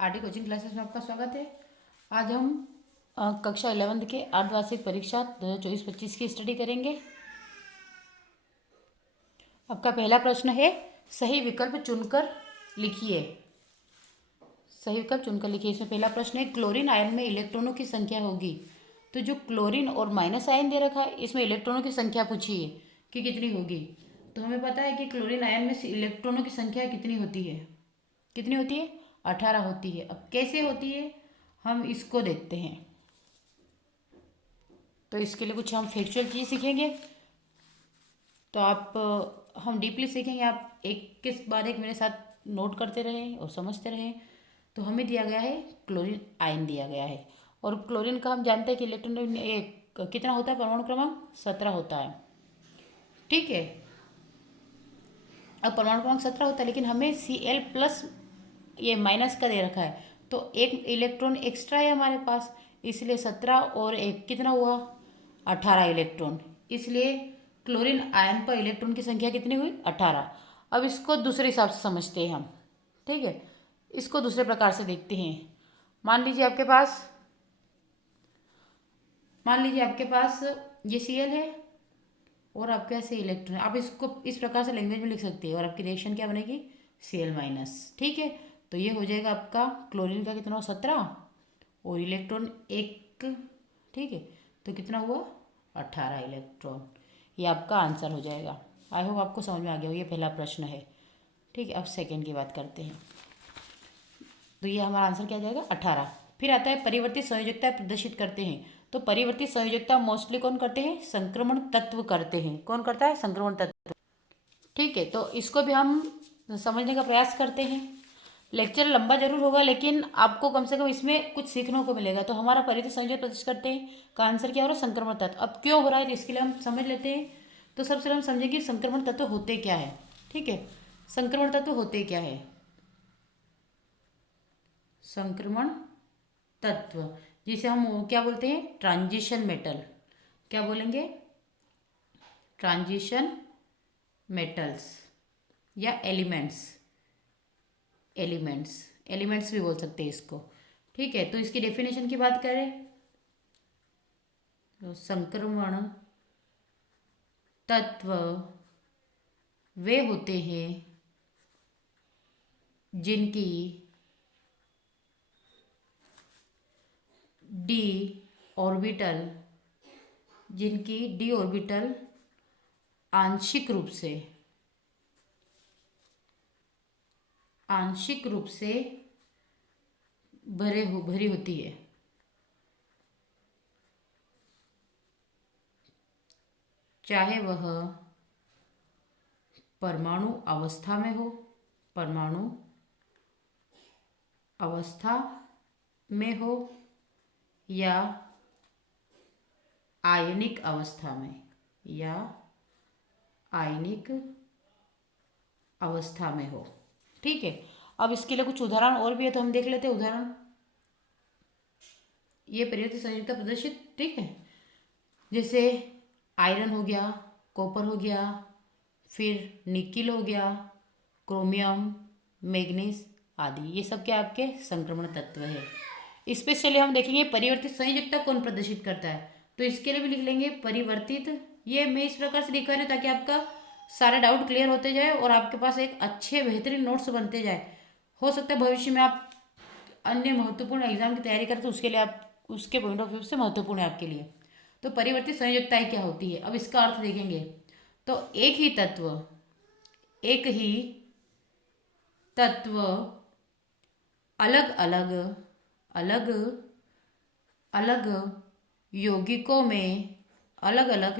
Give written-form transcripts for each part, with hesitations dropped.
RD coaching classes में आपका स्वागत है। आज हम कक्षा 11th के अर्धवार्षिक परीक्षा 2024-25 की स्टडी करेंगे। आपका पहला प्रश्न है, सही विकल्प चुनकर लिखिए। सही विकल्प चुनकर लिखिए। इसमें पहला प्रश्न है, क्लोरीन आयन में इलेक्ट्रॉनों की संख्या होगी। तो जो क्लोरीन और माइनस आयन दे रखा है, इसमें इलेक्ट्रॉनों की संख्या पूछी है कि कितनी होगी। तो हमें पता है कि क्लोरीन आयन में इलेक्ट्रॉनों की संख्या कितनी होती है। कितनी होती है? 18 होती है। अब कैसे होती है हम इसको देखते हैं। तो इसके लिए कुछ हम फैक्चुअल चीज़ सीखेंगे। तो हम डीपली सीखेंगे। आप एक के बाद एक मेरे साथ नोट करते रहें और समझते रहें। तो हमें दिया गया है क्लोरीन आयन दिया गया है, और क्लोरीन का हम जानते हैं कि इलेक्ट्रॉन कितना होता है, परमाणु क्रमांक 17 होता है। ठीक है, अब परमाणु क्रमांक 17 होता है, लेकिन हमें Cl+ ये माइनस का दे रखा है, तो एक इलेक्ट्रॉन एक्स्ट्रा है हमारे पास, इसलिए 17 और एक कितना हुआ, 18 इलेक्ट्रॉन। इसलिए क्लोरीन आयन पर इलेक्ट्रॉन की संख्या कितनी हुई, 18। अब इसको दूसरे हिसाब से समझते हैं हम। ठीक है, इसको दूसरे प्रकार से देखते हैं। मान लीजिए आपके पास ये Cl है और आपके ऐसे इलेक्ट्रॉन। आप इसको इस प्रकार से लैंग्वेज में लिख सकते हैं, और आपकी रिएक्शन क्या बनेगी, Cl-। ठीक है, तो ये हो जाएगा आपका क्लोरीन का कितना, 17 और इलेक्ट्रॉन एक। ठीक है, तो कितना हुआ, 18 इलेक्ट्रॉन। ये आपका आंसर हो जाएगा। आई होप आपको समझ में आ गया हो। ये पहला प्रश्न है। ठीक है, अब सेकेंड की बात करते हैं। तो ये हमारा आंसर क्या जाएगा, 18। फिर आता है परिवर्तित संयोजकता प्रदर्शित करते हैं। तो परिवर्तित संयोजकता मोस्टली कौन करते हैं, संक्रमण तत्व करते हैं। कौन करता है, संक्रमण तत्व। ठीक है, तो इसको भी हम समझने का प्रयास करते हैं। लेक्चर लंबा जरूर होगा, लेकिन आपको कम से कम इसमें कुछ सीखने को मिलेगा। तो हमारा परिवर्तित संयोजक प्रदर्शित करते हैं का आंसर क्या हो रहा है, संक्रमण तत्व। अब क्यों हो रहा है, तो इसके लिए हम समझ लेते हैं। तो सबसे पहले हम समझेंगे संक्रमण तत्व होते क्या है। ठीक है, संक्रमण तत्व होते क्या है। संक्रमण तत्व जिसे हम क्या बोलते हैं, ट्रांजिशन मेटल। क्या बोलेंगे, ट्रांजिशन मेटल्स या एलिमेंट्स। एलिमेंट्स भी बोल सकते हैं इसको। ठीक है, तो इसकी डेफिनेशन की बात करें तो संक्रमण तत्व वे होते हैं जिनकी डी ऑर्बिटल आंशिक रूप से भरी होती है। चाहे वह परमाणु अवस्था में हो, या आयनिक अवस्था में हो। ठीक है, अब इसके लिए कुछ उदाहरण और भी है, तो हम देख लेते हैं उदाहरण। ये परिवर्तित संयोजकता प्रदर्शित, ठीक है, जैसे आयरन हो गया, कॉपर हो गया, फिर निकिल हो गया, क्रोमियम, मैग्नीज आदि। ये सब क्या आपके संक्रमण तत्व है। स्पेशली हम देखेंगे परिवर्तित संयोजकता कौन प्रदर्शित करता है, तो इसके लिए भी लिख लेंगे परिवर्तित। ये मैं इस प्रकार से लिखा रहा हूँ ताकि आपका सारे डाउट क्लियर होते जाए और आपके पास एक अच्छे बेहतरीन नोट्स बनते जाए। हो सकता है भविष्य में आप अन्य महत्वपूर्ण एग्जाम की तैयारी करें, तो उसके लिए आप उसके पॉइंट ऑफ व्यू से महत्वपूर्ण है आपके लिए। तो परिवर्तित संयोजकताएं क्या होती है, अब इसका अर्थ देखेंगे। तो एक ही तत्व अलग अलग अलग अलग यौगिकों में अलग अलग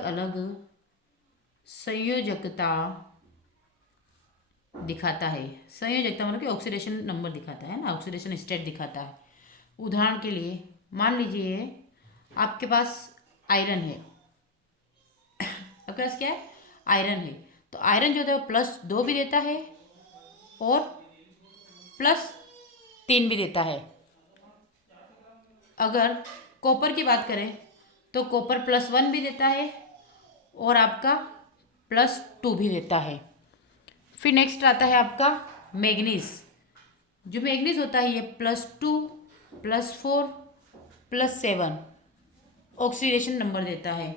अलग संयोजकता दिखाता है। संयोजकता मतलब कि ऑक्सीडेशन नंबर दिखाता है ना, ऑक्सीडेशन स्टेट दिखाता है। उदाहरण के लिए मान लीजिए आपके पास आयरन है। आपके पास क्या है, आयरन है। तो आयरन जो होता है वो +2 भी देता है और +3 भी देता है। अगर कॉपर की बात करें तो कॉपर +1 भी देता है और आपका +2 भी देता है। फिर नेक्स्ट आता है आपका मैग्नीज। जो मैग्नीज होता है ये +2, +4, +7 ऑक्सीडेशन नंबर देता है।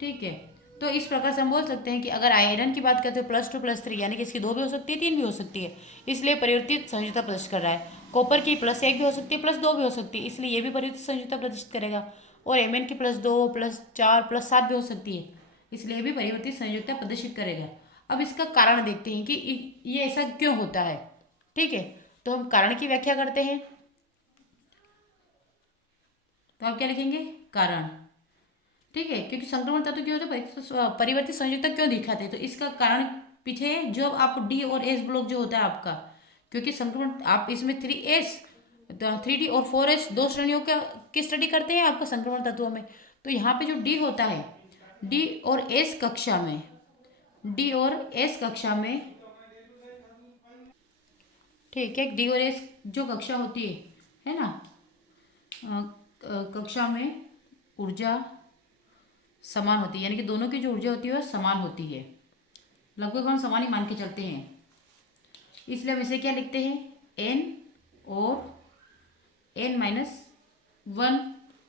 ठीक है, तो इस प्रकार से हम बोल सकते हैं कि अगर आयरन की बात करते हैं +2 +3, यानी कि इसकी 2 भी हो सकती है, 3 भी हो सकती है, इसलिए परिवर्तित संयोजकता प्रदर्शित कर रहा है। कॉपर की +1 भी हो सकती है, +2 भी हो सकती है, इसलिए ये भी परिवर्तित संयोजकता प्रदर्शित करेगा। और Mn की +2, +4, +7 भी हो सकती है, इसलिए ये भी परिवर्तित संयोजकता प्रदर्शित करेगा। अब इसका कारण देखते हैं कि ये ऐसा क्यों होता है। ठीक है, तो हम कारण की व्याख्या करते हैं। तो आप क्या लिखेंगे? कारण। ठीक है, क्योंकि संक्रमण तत्व क्यों होता है, परिवर्तित संयोजकता क्यों दिखाते हैं, तो इसका कारण पीछे जो आप डी और एस ब्लॉक जो होता है आपका, क्योंकि संक्रमण आप इसमें 3s, 3d और 4s दो श्रेणियों का की स्टडी करते हैं आपका संक्रमण तत्वों में। तो यहाँ पे जो डी होता है, डी और एस कक्षा में, डी और एस कक्षा में, ठीक है, डी और एस जो कक्षा होती है ना, कक्षा में ऊर्जा समान होती है, यानी कि दोनों की जो ऊर्जा होती है वह समान होती है, लगभग हम समान ही मान के चलते हैं। इसलिए हम इसे क्या लिखते हैं? n और n-1।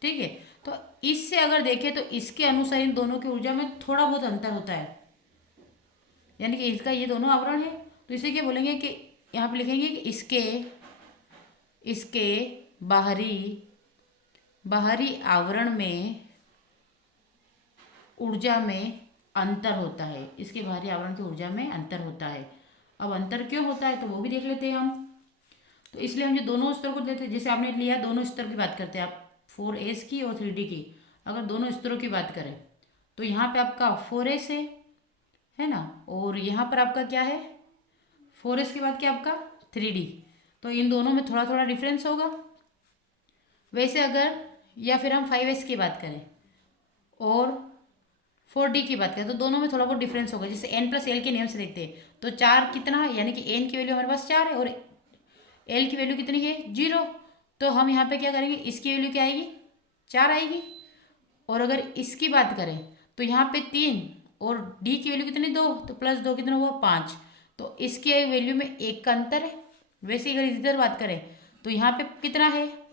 ठीक है, तो इससे अगर देखें तो इसके अनुसार इन दोनों की ऊर्जा में थोड़ा बहुत अंतर होता है, यानी कि इसका ये दोनों आवरण है, तो इसे क्या बोलेंगे कि यहाँ पे लिखेंगे कि इसके इसके बाहरी आवरण में ऊर्जा में अंतर होता है, इसके बाहरी आवरण की ऊर्जा में अंतर होता है। अब अंतर क्यों होता है तो वो भी देख लेते हैं हम। तो इसलिए हम जो दोनों स्तर को लेते हैं, जैसे आपने लिया दोनों स्तर की बात करते हैं आप, 4s की और 3d की, अगर दोनों स्तरों की बात करें तो यहाँ पे आपका 4s है ना, और यहाँ पर आपका क्या है, 4s के बाद क्या आपका 3d, तो इन दोनों में थोड़ा थोड़ा डिफरेंस होगा। वैसे अगर या फिर हम 5s की बात करें और 4d की बात करें तो दोनों में थोड़ा बहुत डिफरेंस होगा। जैसे n+l के नियम से देखते हैं तो 4 कितना है, यानी कि n की वैल्यू हमारे पास 4 है और l की वैल्यू कितनी है, 0। तो हम यहाँ पे क्या करेंगे, इसकी वैल्यू क्या आएगी, 4 आएगी। और अगर इसकी बात करें तो यहाँ पे 3 और d की वैल्यू कितनी, 2, तो +2 कितना हुआ, 5। तो इसकी वैल्यू में 1 का अंतर है। वैसे अगर इधर बात करें तो यहाँ पे कितना है,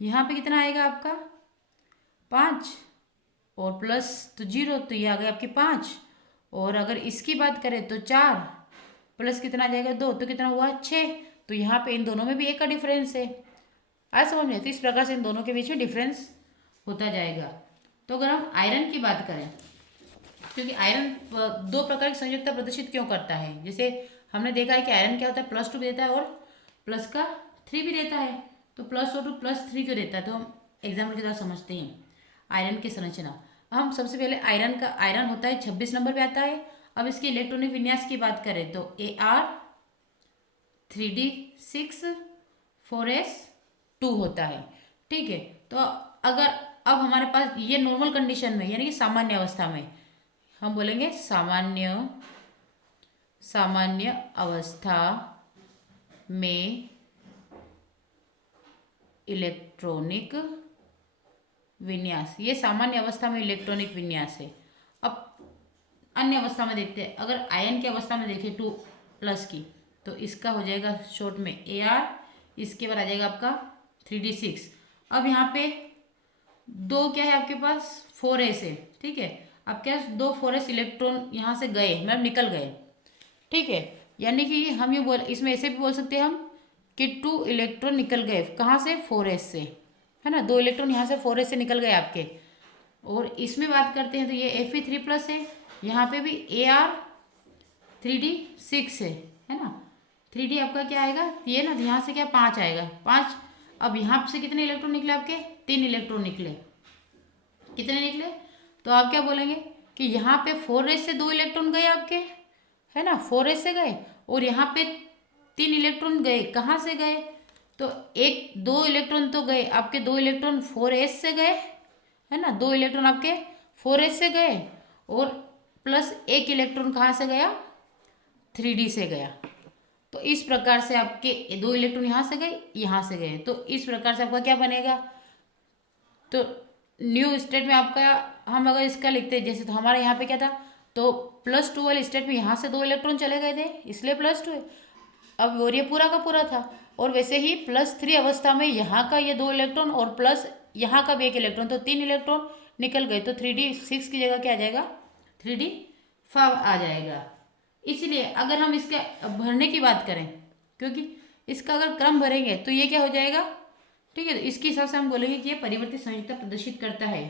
यहाँ पे कितना आएगा आपका 5 और प्लस तो 0, तो ये आ गया आपके 5। और अगर इसकी बात करें तो 4 प्लस कितना आ जाएगा 2, तो कितना हुआ 6। तो यहाँ पे इन दोनों में भी 1 का डिफरेंस है। आज समझ में, तो इस प्रकार से इन दोनों के बीच में डिफरेंस होता जाएगा। तो अगर हम आयरन की बात करें, क्योंकि आयरन 2 प्रकार की संयोजकता प्रदर्शित क्यों करता है, जैसे हमने देखा है कि आयरन क्या होता है, +2 भी देता है और +3 भी देता है। तो +2 +3 क्यों देता है, तो हम एग्जाम्पल के द्वारा समझते हैं आयरन की संरचना। हम सबसे पहले आयरन होता है 26 नंबर पे आता है। अब इसके इलेक्ट्रॉनिक विन्यास की बात करें तो Ar 3d6 4s2 होता है। ठीक है, तो अगर अब हमारे पास ये नॉर्मल कंडीशन में, यानी कि सामान्य अवस्था में, हम बोलेंगे सामान्य अवस्था में इलेक्ट्रॉनिक विन्यास, ये सामान्य अवस्था में इलेक्ट्रॉनिक विन्यास है। अब अन्य अवस्था में देखते हैं, अगर आयन की अवस्था में देखें 2+ की, तो इसका हो जाएगा शॉर्ट में Ar, इसके बाद आ जाएगा आपका 3d6। अब यहाँ पे 2 क्या है आपके पास, 4s है। ठीक है, अब क्या 2 4s इलेक्ट्रॉन यहाँ से गए, मतलब निकल गए। ठीक है, यानी कि हम ये इसमें ऐसे भी बोल सकते हैं हम कि 2 इलेक्ट्रॉन निकल गए, कहाँ से, 4s से, है ना, 2 इलेक्ट्रॉन यहाँ से 4s से निकल गए आपके। और इसमें बात करते हैं तो ये Fe3+ है, यहाँ पे भी Ar 3d6 है ना, 3d आपका क्या आएगा, ये ना, यहाँ से क्या 5 आएगा, 5। अब यहाँ से कितने इलेक्ट्रॉन निकले आपके, 3 इलेक्ट्रॉन निकले। कितने निकले, तो आप क्या बोलेंगे कि यहाँ पे 4s से 2 इलेक्ट्रॉन गए आपके, है ना, 4s से गए, और यहाँ पे 3 इलेक्ट्रॉन गए, कहाँ से गए, तो 2 इलेक्ट्रॉन तो गए आपके, 2 इलेक्ट्रॉन 4s से गए, है ना, 2 इलेक्ट्रॉन आपके 4s से गए, और +1 इलेक्ट्रॉन कहाँ से गया, 3d से गया। तो इस प्रकार से आपके 2 इलेक्ट्रॉन यहाँ से गए, यहाँ से गए, तो इस प्रकार से आपका क्या बनेगा, तो न्यू स्टेट में आपका, हम अगर इसका लिखते हैं जैसे, तो हमारे यहाँ पे क्या था, तो +2 वाले स्टेट में यहाँ से 2 इलेक्ट्रॉन चले गए थे, इसलिए +2 है। अब और ये पूरा का पूरा था। और वैसे ही +3 अवस्था में यहाँ का ये 2 इलेक्ट्रॉन और प्लस यहाँ का भी 1 इलेक्ट्रॉन, तो 3 इलेक्ट्रॉन निकल गए। तो 3d6 की जगह क्या आ जाएगा, 3d5 आ जाएगा। इसलिए अगर हम इसके भरने की बात करें, क्योंकि इसका अगर क्रम भरेंगे तो ये क्या हो जाएगा, ठीक है। तो इसके हिसाब से हम बोलेंगे कि ये परिवर्तित संयोजकता प्रदर्शित करता है।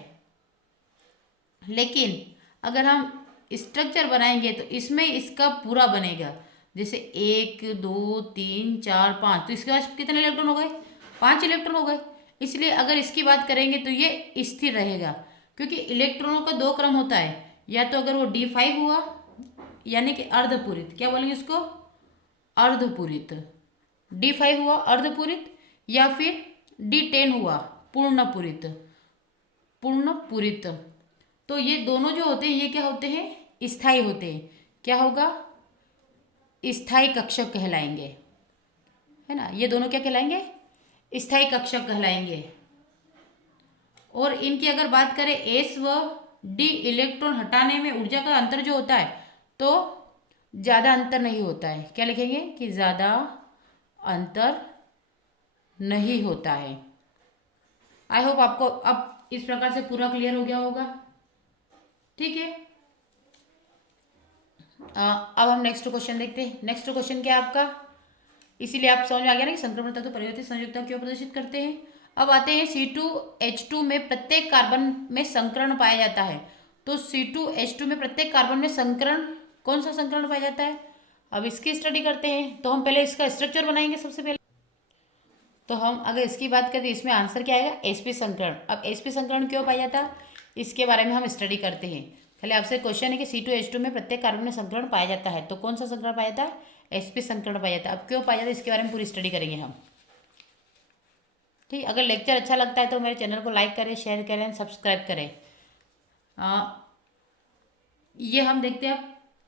लेकिन अगर हम स्ट्रक्चर बनाएंगे तो इसमें इसका पूरा बनेगा, जैसे 1 2 3 4 5, तो इसके पास कितने इलेक्ट्रॉन हो गए, 5 इलेक्ट्रॉन हो गए। इसलिए अगर इसकी बात करेंगे तो ये स्थिर रहेगा, क्योंकि इलेक्ट्रॉनों का 2 क्रम होता है, या तो अगर वो d5 हुआ यानी कि अर्धपूरित, क्या बोलेंगे इसको, अर्धपूरित, d5 हुआ अर्धपूरित, या फिर d10 हुआ पूर्णपूरित, पूर्णपूरित। तो ये दोनों जो होते हैं ये क्या होते हैं, स्थायी होते हैं। क्या होगा, स्थायी कक्षक कहलाएंगे, है ना। ये दोनों क्या कहलाएंगे, स्थायी कक्षक कहलाएंगे। और इनकी अगर बात करें एस व डी इलेक्ट्रॉन हटाने में ऊर्जा का अंतर जो होता है, तो ज़्यादा अंतर नहीं होता है। क्या लिखेंगे कि ज़्यादा अंतर नहीं होता है। आई होप आपको अब इस प्रकार से पूरा क्लियर हो गया होगा, ठीक है। अब हम नेक्स्ट क्वेश्चन देखते हैं। नेक्स्ट क्वेश्चन क्या है आपका, इसीलिए आप समझ में आ गया ना कि संक्रमण तत्व परिवर्तित संयुक्ता क्यों प्रदर्शित करते हैं। अब आते हैं C2H2 में प्रत्येक कार्बन में संकरण पाया जाता है। तो C2H2 में प्रत्येक कार्बन में संकरण, कौन सा संकरण पाया जाता है, अब इसकी स्टडी करते हैं। तो हम पहले इसका स्ट्रक्चर बनाएंगे सबसे पहले। तो हम अगर इसकी बात करें तो इसमें आंसर क्या आएगा, sp संकरण। अब sp संकरण क्यों पाया जाता है, इसके बारे में हम स्टडी करते हैं। पहले आपसे क्वेश्चन है कि C2H2 में प्रत्येक कार्बन में संकरण पाया जाता है, तो कौन सा संकरण पाया जाता है, sp संकरण पाया जाता है। अब क्यों पाया जाता है इसके बारे में पूरी स्टडी करेंगे हम, ठीक। अगर लेक्चर अच्छा लगता है तो मेरे चैनल को लाइक करें, शेयर करें, सब्सक्राइब करें। ये हम देखते हैं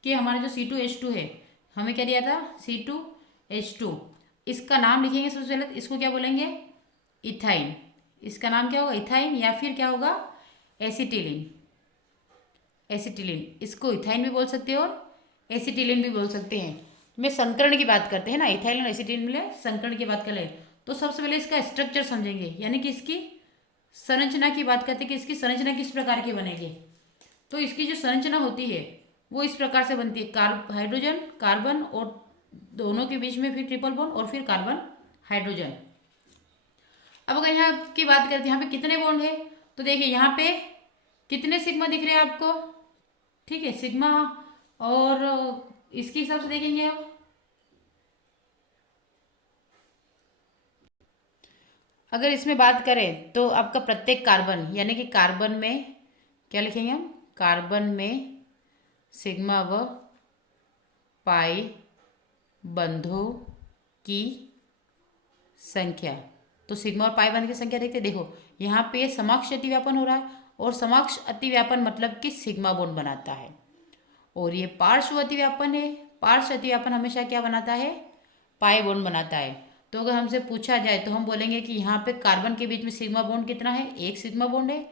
कि हमारा जो C2H2 है, हमें क्या दिया था, C2H2, इसका नाम लिखेंगे सबसे पहले। इसको क्या बोलेंगे, इथाइन। इसका नाम क्या होगा, इथाइन, या फिर क्या होगा, एसिटिलीन। एसिटिलीन, इसको इथाइन भी बोल सकते हैं और एसिटिलीन भी बोल सकते हैं। मैं संकरण की बात करते हैं ना, इथाइल और एसिटिलीन मिले संकरण की बात करें तो सबसे पहले इसका स्ट्रक्चर समझेंगे, यानी कि इसकी संरचना की बात करते हैं कि इसकी संरचना किस प्रकार की बनेगी। तो इसकी जो संरचना होती है वो इस प्रकार से बनती है, हाइड्रोजन कार्बन और दोनों के बीच में फिर ट्रिपल बॉन्ड और फिर कार्बन हाइड्रोजन। अब अगर यहाँ की बात करते हैं, यहाँ पे कितने बॉन्ड है, तो देखिए यहाँ पे कितने सिग्मा दिख रहे हैं आपको, ठीक है, सिग्मा। और इसके हिसाब से देखेंगे अब, अगर इसमें बात करें तो आपका प्रत्येक कार्बन, यानी कि कार्बन में क्या लिखेंगे हम, कार्बन में सिग्मा व पाई बंधों की संख्या। तो सिग्मा और पाई बंध की संख्या देखते, देखो यहाँ पे समकक्ष अतिव्यापन हो रहा है, और समकक्ष अतिव्यापन मतलब कि सिग्मा बॉन्ड बनाता है। और ये पार्श्व अतिव्यापन है, पार्श्व अतिव्यापन हमेशा क्या बनाता है, पाई बॉन्ड बनाता है। तो अगर हमसे पूछा जाए तो हम बोलेंगे कि यहाँ पे कार्बन के बीच में सिग्मा बॉन्ड कितना है, 1 सिग्मा बॉन्ड है,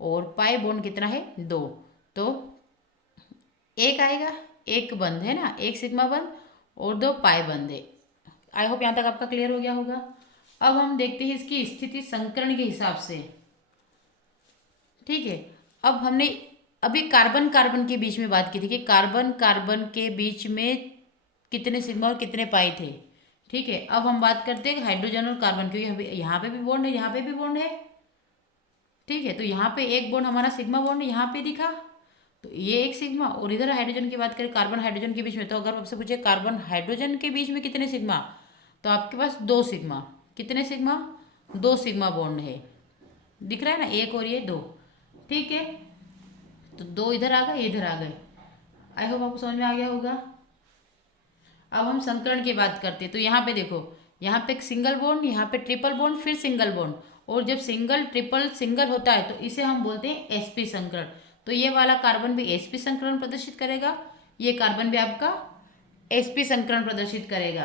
और पाई बॉन्ड कितना है, 2। तो 1 आएगा, 1 बंद है ना, 1 सिग्मा बंद और 2 पाई बंद है। आई होप यहाँ तक आपका क्लियर हो गया होगा। अब हम देखते हैं इसकी स्थिति संकरण के हिसाब से, ठीक है। अब हमने अभी कार्बन कार्बन के बीच में बात की थी कि कार्बन कार्बन के बीच में कितने सिग्मा और कितने पाई थे, ठीक है। अब हम बात करते हैं हाइड्रोजन और कार्बन, क्योंकि यहाँ पे भी बॉन्ड है, यहाँ पे भी बॉन्ड है, ठीक है। तो यहाँ पे एक बॉन्ड हमारा सिग्मा बॉन्ड यहाँ पे दिखा, तो ये एक सिग्मा। और इधर हाइड्रोजन की बात करें, कार्बन हाइड्रोजन के बीच में, तो अगर आपसे पूछे कार्बन हाइड्रोजन के बीच में कितने सिग्मा, तो आपके पास 2 सिग्मा। कितने सिग्मा, 2 सिग्मा बॉन्ड है, दिख रहा है ना, एक और ये 2, ठीक है। तो 2 इधर आ गए, इधर आ गए। आई होप आपको समझ में आ गया होगा। अब हम संकरण की बात करते हैं, तो यहाँ पे देखो, यहाँ पे एक सिंगल बॉन्ड, यहाँ पे ट्रिपल बॉन्ड, फिर सिंगल बॉन्ड। और जब सिंगल ट्रिपल सिंगल होता है तो इसे हम बोलते हैं sp संकरण। तो ये वाला कार्बन भी sp संकरण प्रदर्शित करेगा, ये कार्बन भी आपका sp संकरण प्रदर्शित करेगा।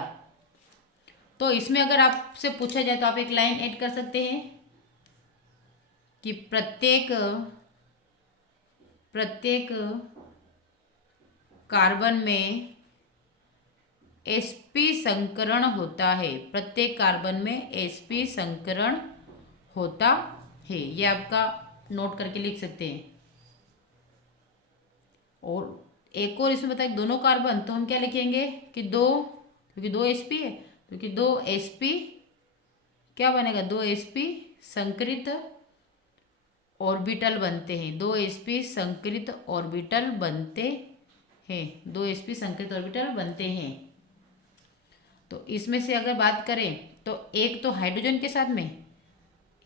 तो इसमें अगर आपसे पूछा जाए तो आप एक लाइन ऐड कर सकते हैं कि प्रत्येक कार्बन में sp संकरण होता है, प्रत्येक कार्बन में sp संकरण होता है। ये आपका नोट करके लिख सकते हैं। और एक और इसमें बताए दोनों कार्बन, तो हम क्या लिखेंगे कि दो, क्योंकि दो sp है, क्योंकि दो sp क्या बनेगा, दो sp संकरित ऑर्बिटल बनते हैं, दो sp संकरित ऑर्बिटल बनते हैं, दो sp संकरित ऑर्बिटल बनते हैं। तो इसमें से अगर बात करें तो एक तो हाइड्रोजन के साथ में,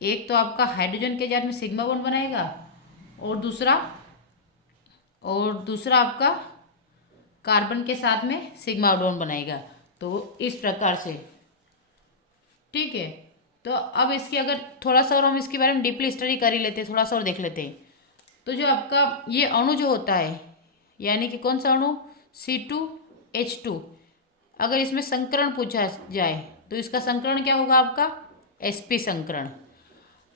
एक तो आपका हाइड्रोजन के साथ में सिग्मा बॉन्ड बनाएगा, और दूसरा आपका कार्बन के साथ में सिग्मा बॉन्ड बनाएगा। तो इस प्रकार से, ठीक है। तो अब इसकी अगर थोड़ा सा और हम इसके बारे में डीपली स्टडी कर ही लेते हैं, थोड़ा सा और देख लेते हैं। तो जो आपका ये अणु जो होता है, यानी कि कौन सा अणु, C2H2, अगर इसमें संकरण पूछा जाए तो इसका संकरण क्या होगा आपका, sp संकरण।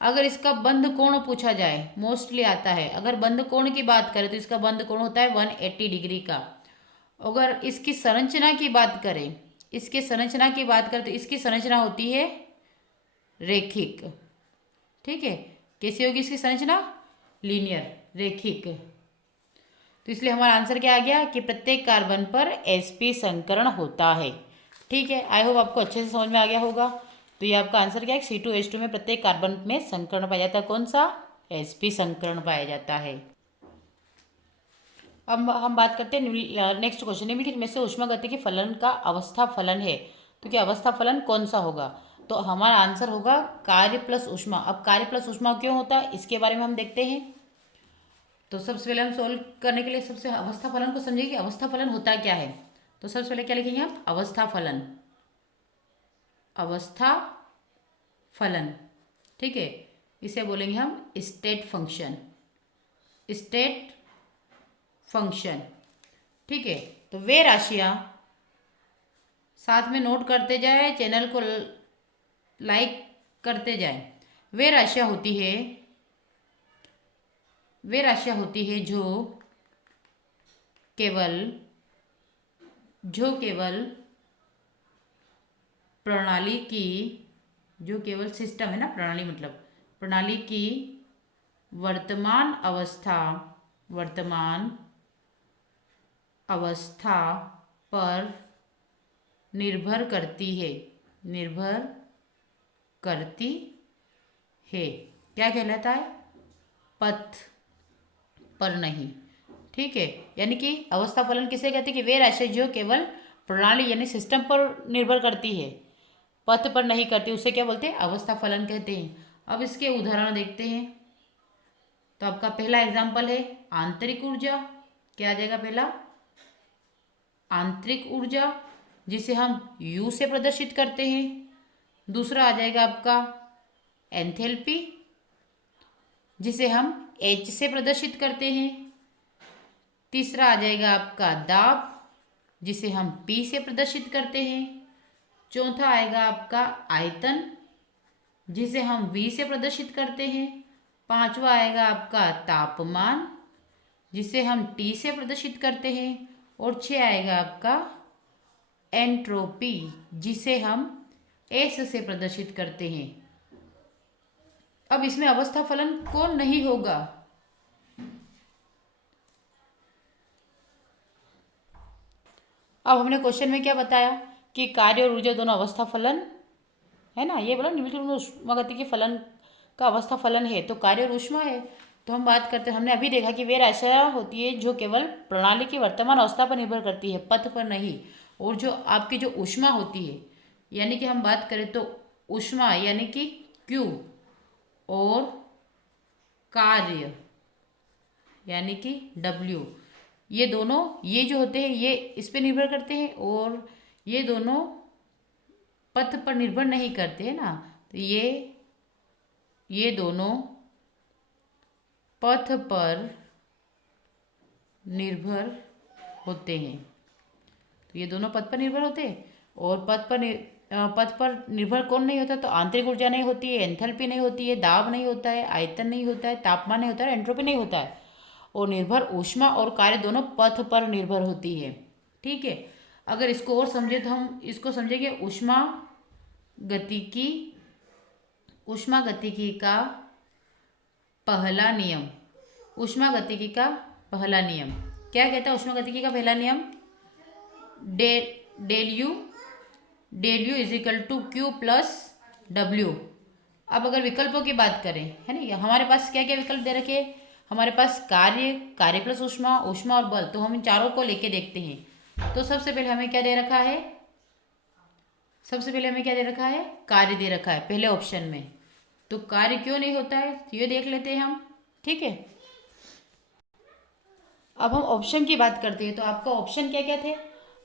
अगर इसका बंध कोण पूछा जाए, मोस्टली आता है, अगर बंध कोण की बात करें तो इसका बंध कोण होता है 180 डिग्री का। अगर इसकी संरचना की बात करें, इसके संरचना की बात करें तो इसकी संरचना होती है रेखिक, ठीक है। कैसी होगी इसकी संरचना, लीनियर, रेखिक। तो इसलिए हमारा आंसर क्या आ गया कि प्रत्येक कार्बन पर sp संकरण होता है, ठीक है। आई होप आपको अच्छे से समझ में आ गया होगा। तो ये आपका आंसर क्या है, C2H2 में प्रत्येक कार्बन में संकरण पाया जाता है, कौन सा, sp संकरण पाया जाता है। अब हम बात करते हैं नेक्स्ट क्वेश्चन, निम्नलिखित में से ऊष्मागतिकी के फलन का अवस्था फलन है, तो क्या अवस्था फलन कौन सा होगा। तो हमारा आंसर होगा कार्य प्लस ऊष्मा। अब कार्य प्लस ऊष्मा क्यों होता है, इसके बारे में हम देखते हैं। तो सबसे पहले हम सोल्व करने के लिए सबसे अवस्था फलन को समझेंगे कि अवस्था फलन होता क्या है। तो सबसे पहले क्या लिखेंगे हम, अवस्था फलन, अवस्था फलन, ठीक है। इसे बोलेंगे हम स्टेट फंक्शन, स्टेट फंक्शन, ठीक है। तो वे राशियां, साथ में नोट करते जाए, चैनल को लाइक करते जाए। वे राशियां होती है जो केवल प्रणाली की, जो केवल सिस्टम है ना, प्रणाली मतलब प्रणाली की वर्तमान अवस्था पर निर्भर करती है। क्या कहलाता है, पथ पर नहीं, ठीक है। यानी कि अवस्था फलन किसे कहते हैं कि वे राशियां जो केवल प्रणाली यानी सिस्टम पर निर्भर करती है, पथ पर नहीं करती, उसे क्या बोलते हैं, अवस्था फलन कहते हैं। अब इसके उदाहरण देखते हैं। तो आपका पहला एग्जाम्पल है आंतरिक ऊर्जा। क्या आ जाएगा, पहला आंतरिक ऊर्जा, जिसे हम U से प्रदर्शित करते हैं। दूसरा आ जाएगा आपका एंथैल्पी, जिसे हम H से प्रदर्शित करते हैं। तीसरा आ जाएगा आपका दाब, जिसे हम P से प्रदर्शित करते हैं। चौथा आएगा आपका आयतन, जिसे हम V से प्रदर्शित करते हैं। पांचवा आएगा आपका तापमान, जिसे हम T से प्रदर्शित करते हैं। और 6 आएगा आपका एंट्रोपी, जिसे हम S से प्रदर्शित करते हैं। अब इसमें अवस्था फलन कौन नहीं होगा, अब हमने क्वेश्चन में क्या बताया कि कार्य और ऊर्जा दोनों अवस्था फलन है ना, ये बोला निम्नलिखित ऊष्मागतिकी के फलन का अवस्था फलन है। तो कार्य और ऊष्मा है, तो हम बात करते हैं, हमने अभी देखा कि वे राशियां होती है जो केवल प्रणाली की वर्तमान अवस्था पर निर्भर करती है, पथ पर नहीं। और जो आपकी जो ऊष्मा होती है, यानी कि हम बात करें तो ऊष्मा यानी कि Q, और कार्य यानी कि W, ये दोनों, ये जो होते हैं ये इस पे निर्भर करते हैं, और ये दोनों पथ पर निर्भर नहीं करते हैं ना। तो ये दोनों पथ पर निर्भर होते हैं। तो ये दोनों पथ पर निर्भर होते हैं, और पथ पर निर्भर कौन नहीं होता, तो आंतरिक ऊर्जा नहीं होती है, एंथैल्पी नहीं होती है, दाब नहीं होता है, आयतन नहीं होता है, तापमान नहीं होता है, एंट्रोपी नहीं होता है। और निर्भर ऊष्मा और कार्य दोनों पथ पर निर्भर होती है। ठीक है, अगर इसको और समझे तो हम इसको समझेंगे गतिकी ऊष्मा गतिकी का पहला नियम। ऊष्मा गतिकी का पहला नियम क्या कहता है? ऊष्मा गतिकी का पहला नियम del U is equal to Q plus W. अब अगर विकल्पों की बात करें, है ना, ये हमारे पास क्या क्या विकल्प दे रखे हैं? हमारे पास कार्य प्लस ऊष्मा, ऊष्मा और बल। तो हम इन चारों को लेके देखते हैं। तो सबसे पहले हमें क्या दे रखा है? कार्य दे रखा है पहले ऑप्शन में। तो कार्य क्यों नहीं होता है तो ये देख लेते हैं हम। ठीक है, अब हम ऑप्शन की बात करते हैं। तो आपका ऑप्शन क्या क्या थे?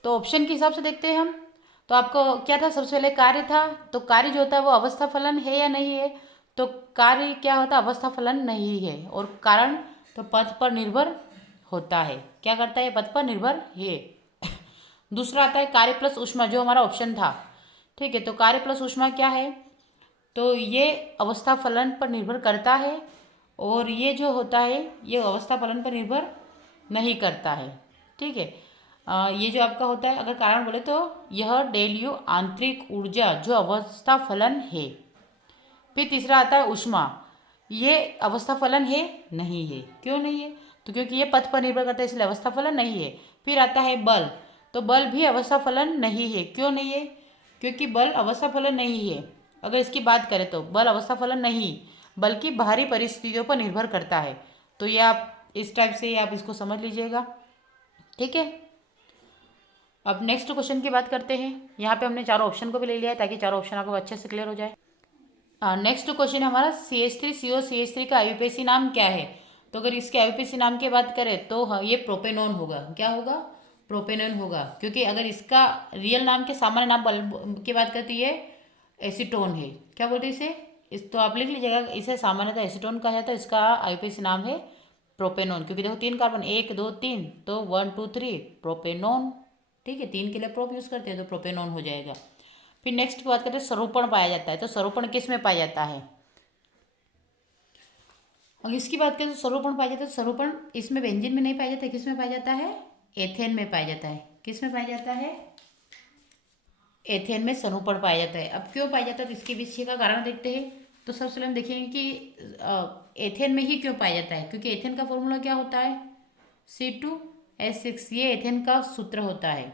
तो ऑप्शन के हिसाब से देखते हैं हम। तो आपको क्या था? सबसे पहले कार्य था। तो कार्य जो होता है वो अवस्था फलन है या नहीं है? तो कार्य क्या होता है? अवस्था फलन नहीं है। और कारण तो पथ पर निर्भर होता है। क्या करता है? पथ पर निर्भर है। दूसरा आता है कार्य प्लस ऊष्मा, जो हमारा ऑप्शन था। ठीक है, तो कार्य प्लस ऊष्मा क्या है? तो ये अवस्था फलन पर निर्भर करता है। और ये जो होता है ये अवस्था फलन पर निर्भर नहीं करता है। ठीक है, ये जो आपका होता है, अगर कारण बोले तो यह डेल यू आंतरिक ऊर्जा जो अवस्था फलन है। फिर तीसरा आता है ऊष्मा, ये अवस्था फलन है नहीं है। क्यों नहीं है? तो क्योंकि ये पथ पर निर्भर करता है, इसलिए अवस्था फलन नहीं है। फिर आता है बल, तो बल भी अवस्था फलन नहीं है। क्यों नहीं है? क्योंकि बल अवस्था फलन नहीं है। अगर इसकी बात करें तो बल अवस्था फलन नहीं, बल्कि बाहरी परिस्थितियों पर निर्भर करता है। तो ये आप इस टाइप से आप इसको समझ लीजिएगा। ठीक है, अब नेक्स्ट क्वेश्चन की बात करते हैं। यहाँ पे हमने चारों ऑप्शन को भी ले लिया है ताकि चारों ऑप्शन आपको अच्छे से क्लियर हो जाए। नेक्स्ट क्वेश्चन हमारा CH3CO का आईयूपीएसी नाम क्या है? तो अगर इसके आईयूपीएसी नाम की बात करें तो ये प्रोपेनॉन होगा। क्या होगा? प्रोपेनॉन होगा। क्योंकि अगर इसका रियल नाम के सामान्य नाम की बात करती है एसीटोन है। क्या बोलते हैं इसे? इस तो आप लिख लीजिएगा, इसे सामान्यतः एसीटोन कहा जाता है। इसका आईयूपीएसी नाम है प्रोपेनॉन। क्योंकि देखो 3 कार्बन, 1 2 3, तो 1 2 3 प्रोपेनॉन। ठीक है, 3 के लिए प्रोप यूज़ करते हैं तो प्रोपेनॉन हो जाएगा। फिर नेक्स्ट की बात करते हैं स्वरूपण पाया जाता है। तो स्वरूपण किस में पाया जाता है? अगर इसकी बात करें तो स्वरूपण पाया जाता है। स्वरूपण इसमें बेंजीन में नहीं पाया जाता है। किस में पाया जाता है? एथेन में पाया जाता है। किस में पाया जाता है? एथेन में स्वरूपण पाया जाता है। अब क्यों पाया जाता है तो इसके पीछे का कारण देखते हैं। तो सबसे पहले हम देखेंगे कि एथेन में ही क्यों पाया जाता है। क्योंकि एथेन का फॉर्मूला क्या होता है? C2H6। ये एथेन का सूत्र होता है।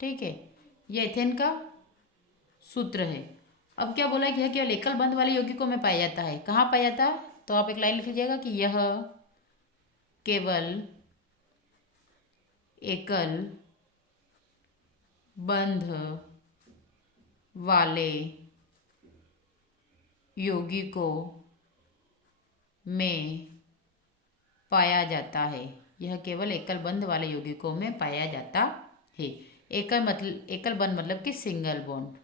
ठीक है, ये एथेन का सूत्र है। अब क्या बोला कि यह केवल एकल बंध वाले यौगिकों में पाया जाता है। कहाँ पाया जाता है? तो आप एक लाइन लिख लीजिएगा कि यह केवल एकल बंध वाले यौगिकों में पाया जाता है। यह केवल एकल बंध वाले यौगिकों में पाया जाता है। एकल बंध मतलब कि सिंगल बॉन्ड।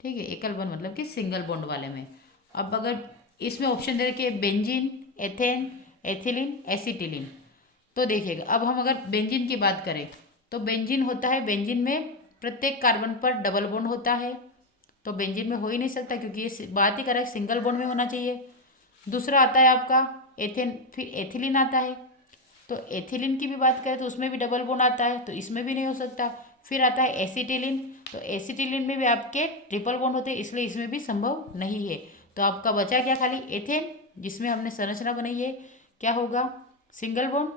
ठीक है, एकल बॉन्ड मतलब कि सिंगल बॉन्ड वाले में। अब अगर इसमें ऑप्शन दे रखे बेंजीन, एथेन, एथिलीन, एसिटिलीन, तो देखिएगा अब हम अगर बेंजीन की बात करें तो बेंजीन होता है, बेंजीन में प्रत्येक कार्बन पर डबल बॉन्ड होता है। तो बेंजीन में हो ही नहीं सकता क्योंकि ये बात ही कर रहा है सिंगल बॉन्ड में होना चाहिए। दूसरा आता है आपका एथेन, फिर एथिलीन आता है। तो एथिलीन की भी बात करें तो उसमें भी डबल बॉन्ड आता है, तो इसमें भी नहीं हो सकता। फिर आता है एसिटिलीन, तो एसिटिलीन में भी आपके ट्रिपल बॉन्ड होते हैं, इसलिए इसमें भी संभव नहीं है। तो आपका बचा क्या? खाली एथेन, जिसमें हमने संरचना बनाई है क्या होगा? Single bond.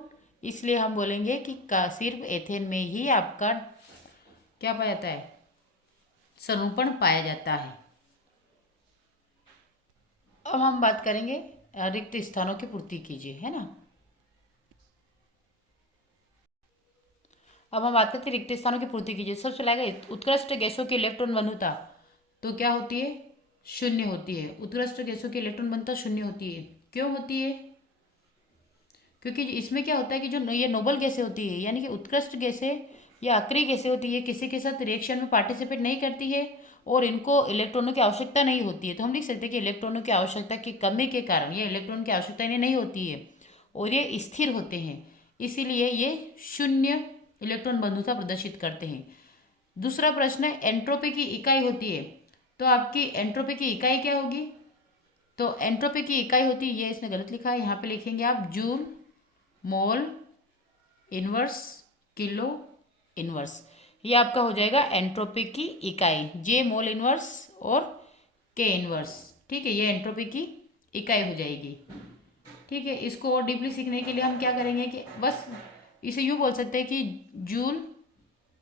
इसलिए हम बोलेंगे कि सिर्फ एथेन में ही आपका क्या पाया जाता है? स्वरूपण पाया जाता है। अब हम बात करेंगे रिक्त स्थानों की पूर्ति कीजिए, है ना। अब हम बात करते हैं रिक्त स्थानों की पूर्ति कीजिए। सबसे पहले उत्कृष्ट गैसों की इलेक्ट्रॉन बंधुता तो क्या होती है? शून्य होती है। उत्कृष्ट गैसों की इलेक्ट्रॉन बंधुता शून्य होती है। क्यों होती है? क्योंकि इसमें क्या होता है कि जो ये नोबल गैसें होती है, यानी कि उत्कृष्ट गैसें या अक्रिय गैसें होती है, किसी के साथ रिएक्शन में पार्टिसिपेट नहीं करती है और इनको इलेक्ट्रॉनों की आवश्यकता नहीं होती है। तो हम लिख सकते हैं कि इलेक्ट्रॉनों की आवश्यकता की कमी के कारण ये इलेक्ट्रॉन की आवश्यकता इन्हें नहीं होती है और ये स्थिर होते हैं, इसीलिए ये शून्य इलेक्ट्रॉन बंधुता प्रदर्शित करते हैं। दूसरा प्रश्न है एंट्रोपी की इकाई होती है, तो आपकी एंट्रोपी की इकाई क्या होगी? तो एंट्रोपी की इकाई होती है, ये इसने गलत लिखा है, यहाँ पे लिखेंगे आप joule, mole inverse, kilo inverse. ये आपका हो जाएगा एंट्रोपी की इकाई, जे मोल इनवर्स और के इनवर्स। ठीक है, ये एंट्रोपी की इकाई हो जाएगी। ठीक है, इसको और डीपली सीखने के लिए हम क्या करेंगे कि बस इसे यूँ बोल सकते हैं कि जूल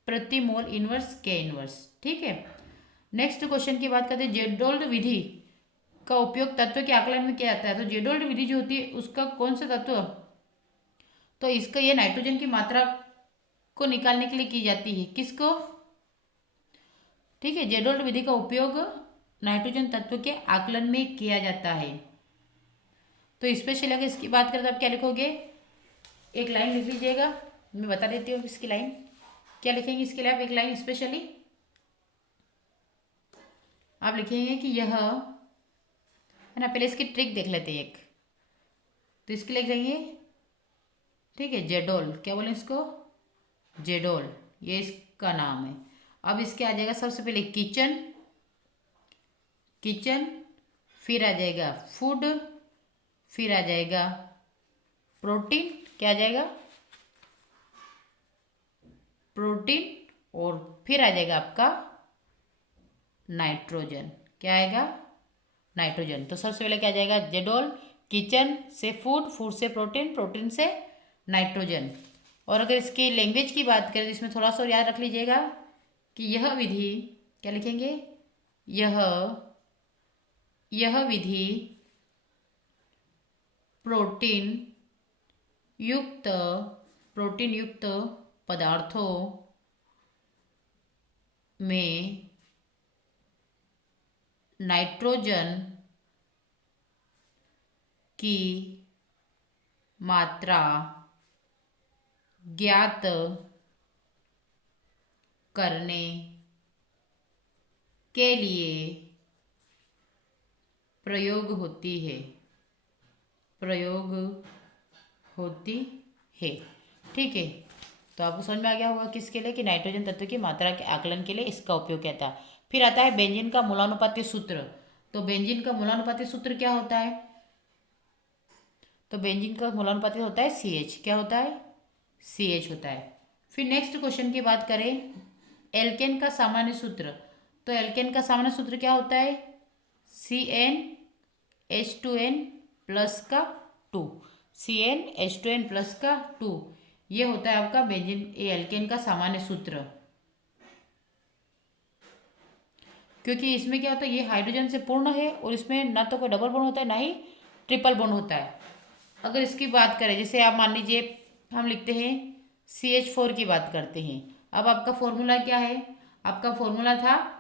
प्रति मोल इनवर्स के इनवर्स। ठीक है, नेक्स्ट क्वेश्चन की बात करते हैं। जेडोल्ड विधि का उपयोग तत्व के आकलन में किया जाता है। तो जेडोल्ड विधि जो होती है उसका कौन सा तत्व, तो इसका ये नाइट्रोजन की मात्रा को निकालने के लिए की जाती है। किसको, ठीक है, जेडोल्ड विधि का उपयोग नाइट्रोजन तत्व के आकलन में किया जाता है। तो स्पेशली अगर इसकी बात करें तो आप क्या लिखोगे, एक लाइन लिख लीजिएगा, मैं बता देती हूँ इसकी लाइन क्या लिखेंगे। इसके लिए आप एक लाइन स्पेशली आप लिखेंगे कि यह है ना, पहले इसकी ट्रिक देख लेते हैं एक, तो इसके लिए लिखेंगे, ठीक है, जेडोल, क्या बोले इसको, जेडोल, ये इसका नाम है। अब इसके आ जाएगा सबसे पहले किचन, किचन, फिर आ जाएगा फूड, फिर आ जाएगा प्रोटीन, क्या आ जाएगा, प्रोटीन, और फिर आ जाएगा आपका नाइट्रोजन, क्या आएगा, नाइट्रोजन। तो सबसे पहले क्या आ जाएगा, जेडोल, किचन से फूड, फूड से प्रोटीन, प्रोटीन से नाइट्रोजन। और अगर इसकी लैंग्वेज की बात करें तो इसमें थोड़ा सा और याद रख लीजिएगा कि यह विधि, क्या लिखेंगे, यह विधि प्रोटीन युक्त पदार्थों में नाइट्रोजन की मात्रा ज्ञात करने के लिए प्रयोग होती है, प्रयोग होती है। ठीक है, तो आपको समझ में आ गया होगा किसके लिए, कि नाइट्रोजन तत्व की मात्रा के आकलन के लिए इसका उपयोग किया था। फिर आता है बेंजीन का मूलानुपाती सूत्र। तो बेंजीन का मूलानुपाती सूत्र क्या होता है, तो बेंजीन का मूलानुपाती होता है CH, क्या होता है, CH होता है। फिर नेक्स्ट क्वेश्चन की बात करें, एल्केन का सामान्य सूत्र। तो एल्केन का सामान्य सूत्र क्या होता है, CnH2n प्लस का 2, CnH2n प्लस का 2, ये होता है आपका बेंजीन एल्केन का सामान्य सूत्र। क्योंकि इसमें क्या होता है, ये हाइड्रोजन से पूर्ण है और इसमें ना तो कोई डबल बॉन्ड होता है ना ही ट्रिपल बॉन्ड होता है। अगर इसकी बात करें, जैसे आप मान लीजिए हम लिखते हैं CH4 की बात करते हैं। अब आपका फॉर्मूला क्या है, आपका फॉर्मूला था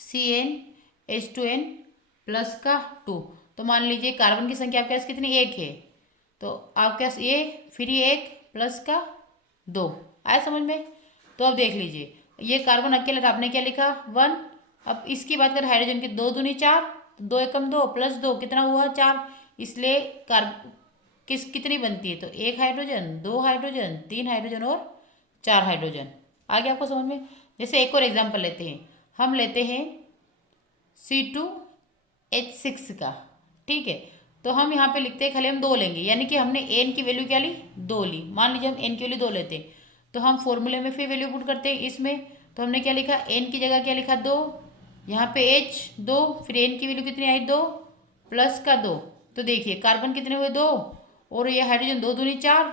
CnH2n प्लस का 2। तो मान लीजिए कार्बन की संख्या आपके पास कितनी, 1 है, तो आपके पास ये फिर ये 1 प्लस का 2 आया समझ में। तो अब देख लीजिए, ये कार्बन अकेला था, आपने क्या लिखा 1। अब इसकी बात करें हाइड्रोजन की, 2 दूनी 4, 2 एकम 2 प्लस 2 कितना हुआ 4, इसलिए कितनी बनती है, तो 1 हाइड्रोजन, 2 हाइड्रोजन, 3 हाइड्रोजन और 4 हाइड्रोजन। आगे आपको समझ में। जैसे एक और एग्जाम्पल लेते हैं, हम लेते हैं C2H6 का, ठीक है। तो हम यहाँ पे लिखते हैं, खाली हम 2 लेंगे, यानी कि हमने एन की वैल्यू क्या ली, 2 ली। मान लीजिए हम एन की वैल्यू 2 लेते हैं, तो हम फॉर्मूले में फिर वैल्यू पुट करते हैं इसमें। तो हमने क्या लिखा, एन की जगह क्या लिखा 2, यहाँ पे H 2, फिर एन की वैल्यू कितनी आई 2 प्लस का 2। तो देखिए कार्बन कितने हुए 2, और ये हाइड्रोजन 2 दूनी 4,